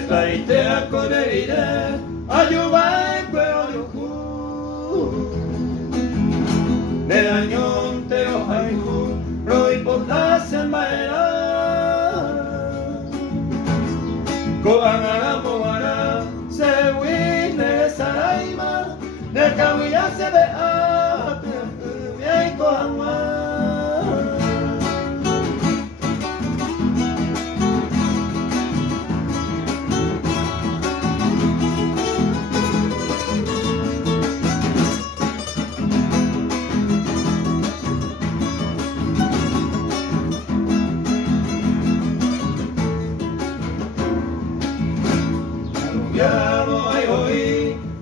traiste a coneride ayuba en cuero de ujú ne dañón te ojaihu roi potas en maera ko angara moara se wine saraima ne kawia se be a ai ko ama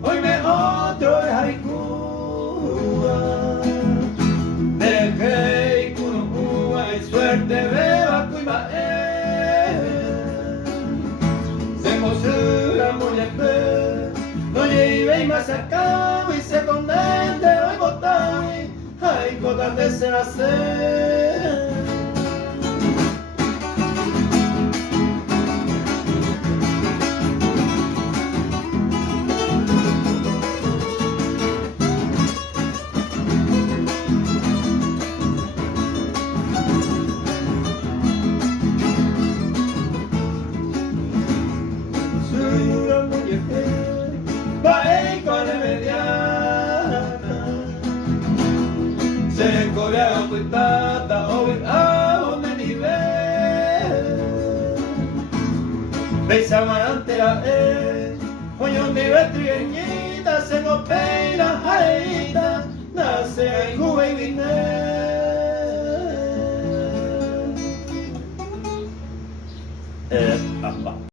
hoy me otro haiku dejé kuno y suerte beba kuimae se mosura muñepe no lleve más acá y se condente hoy botai ay cotate se hace se corea cuitata o bien a donde nivel veis amarante la hoy un nivel trigueñita se no peina